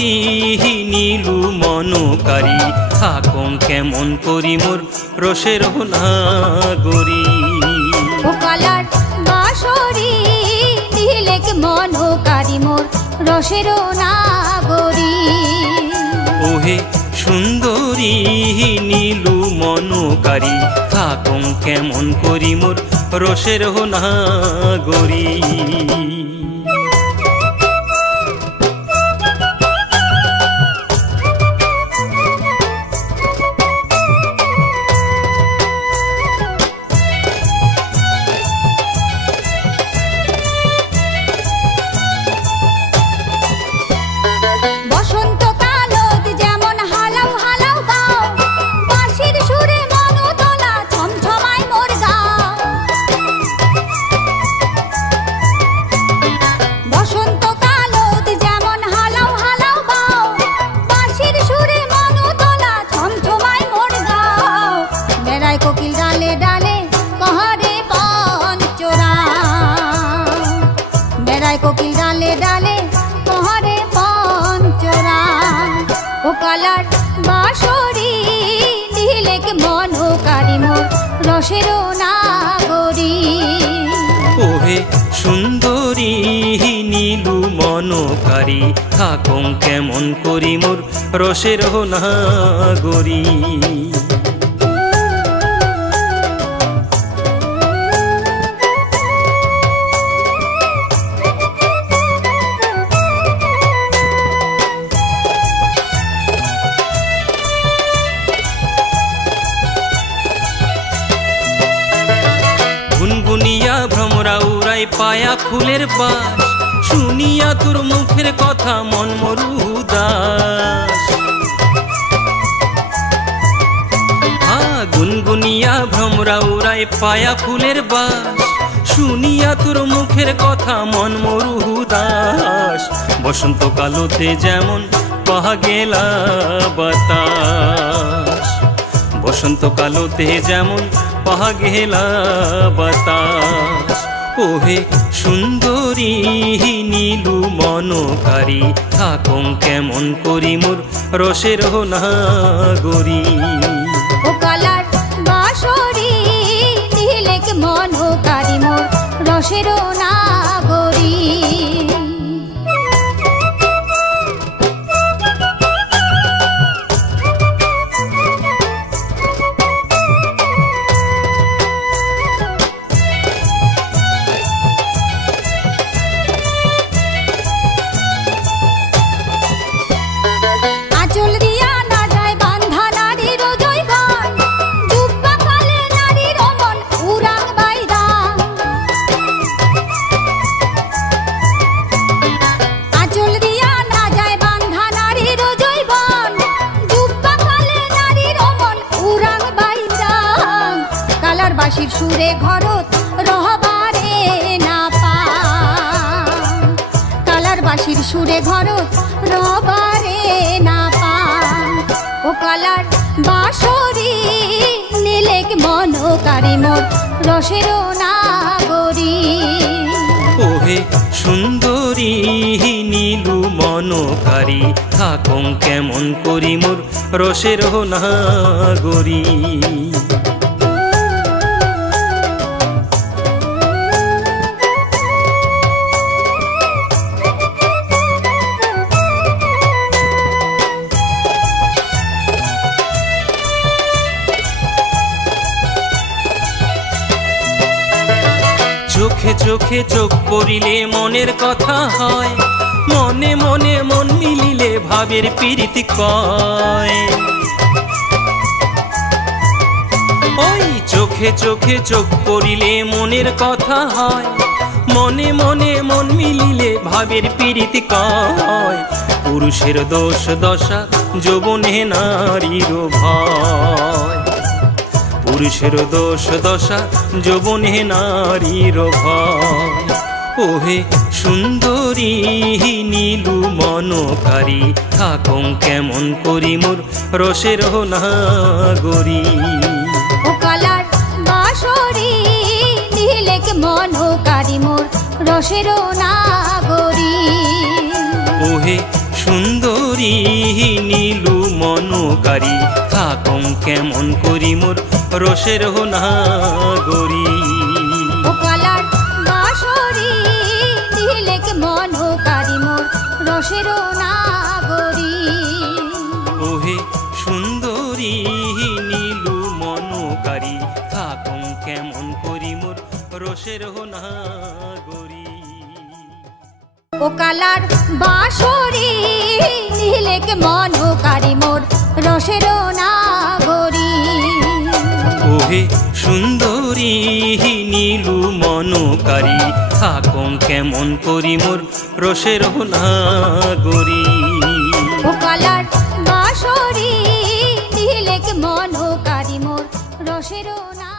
সুন্দরী নীলু মনোকারী থাকং কেমন করি মোর রসের নাগরী। ও কালার বাঁশরি নীলেক মনোকারী মোর রসের নাগরী। ওহে সুন্দরী নীলু মনোকারী থাকং কেমন করি মোর রসের নাগরী। কোকিল ডালে ডালে কহরে পঞ্চরা, বেড়ায় কোকিল ডালে ডালে কহরে পঞ্চরা। ও কালার বাঁশরি নীলেক মনোকারী মোর রসের নাগরী। ওহে সুন্দরী নীলু মনোকারী থাকং কেমন করি মোর রসের নাগরী। গুনগুনিয়া ভ্রমরা উড়াই পায়া ফুলের বাস, শুনিয়া তোর মুখের কথা মন মরু উদাস। গুনগুনিয়া ভ্রমরা উড়াই পায়া ফুলের বাস, শুনিয়া তোর মুখের কথা মন মরু উদাস। বসন্ত কালোতে যেমন পাহা গেলা বাতাস, বসন্ত কালোতে যেমন পাহা গেলা বাতাস। ওহে সুন্দরী নীলু মনোকারী থাকং কেমন করি মোর রসের নাগরী। ও কালার বাঁশরি নীলেক মনোকারী মোর রসের নাগরী। আঁচল দিয়া না যায় বান্ধা নারীর জয়গান, ডুববা কালে নারীর মন উড়াং বাইদা। আঁচল দিয়া না যায় বান্ধা নারীর জয়গান, ডুববা কালে নারীর মন উড়াং বাইদা। কালার বাঁশির সুরে ঘরত রহবারে না পা, কালার বাঁশির সুরে ঘরত রহবারে না পা। ও কালার বাঁশরি নীলেক মনোকারী মোর রসের নাগরী। ওহে সুন্দরী নীলু মনোকারী থাকং কেমন করি মোর রসের নাগরী। চোখে চোখে চোখ পড়িলে মনের কথা হয়, মনে মনে মন মিলিলে ভাবের প্রীতি কয়। ওই চোখে চোখে চোখ পড়িলে মনের কথা হয়, মনে মনে মন মিলিলে ভাবের প্রীতি কয়। পুরুষের দোষ দশা যৌবনে নারীর ভয়, পুরুষের দোষ দশা যৌবনে নারীর ভয়। ওহে সুন্দরী নীলু মনোকারী থাকং কেমন করি মোর রসের নাগরী। ও কালার বাঁশরি নীলেক মনোকারী মোর রসের নাগরী। ওহে সুন্দরী সুন্দরী নীলু মনোকারী থাকং কেমন করি মোর রসের নাগরী। ও কালার বাঁশরি নীলেক মনোকারী মোর রসের নাগরী। ওহে সুন্দরী নীলু মনোকারী থাকং কেমন করি মোর রসের নাগরী। ও কালার বাঁশরি নীলেক মনোকারী মোর রসের নাগরী। ওহে সুন্দরী নীলু মনোকারী থাকং কেমন করি মোর রসের নাগরী। ও কালার বাঁশরি নীলেক মনোকারী মোর রসের নাগরী।